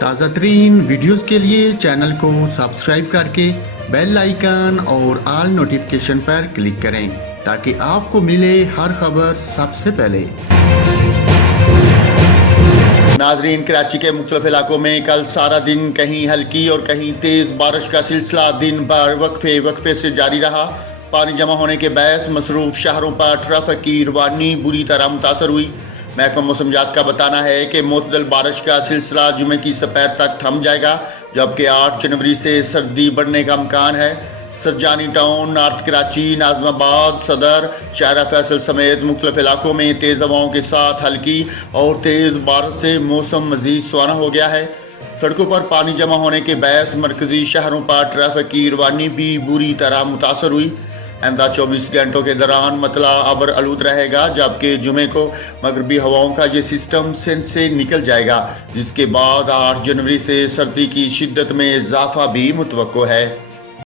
تازہ ترین ویڈیوز کے لیے چینل کو سبسکرائب کر کے بیل آئیکن اور آل نوٹیفیکیشن پر کلک کریں تاکہ آپ کو ملے ہر خبر سب سے پہلے۔ ناظرین، کراچی کے مختلف علاقوں میں کل سارا دن کہیں ہلکی اور کہیں تیز بارش کا سلسلہ دن بھر وقفے سے جاری رہا۔ پانی جمع ہونے کے باعث مصروف شہروں پر ٹریفک کی روانی بری طرح متاثر ہوئی۔ محکمہ موسمیات کا بتانا ہے کہ معتدل بارش کا سلسلہ جمعے کی سپہر تک تھم جائے گا، جبکہ 8 جنوری سے سردی بڑھنے کا امکان ہے۔ سرجانی ٹاؤن، نارتھ کراچی، ناظم آباد، صدر، شہرہ فیصل سمیت مختلف علاقوں میں تیز ہواؤں کے ساتھ ہلکی اور تیز بارش سے موسم مزید سہانا ہو گیا ہے۔ سڑکوں پر پانی جمع ہونے کے باعث مرکزی شہروں پر ٹریفک کی روانی بھی بری طرح متاثر ہوئی۔ آئندہ 24 گھنٹوں کے دوران مطلع ابر آلود رہے گا، جبکہ جمعے کو مغربی ہواؤں کا یہ سسٹم سندھ سے نکل جائے گا، جس کے بعد 8 جنوری سے سردی کی شدت میں اضافہ بھی متوقع ہے۔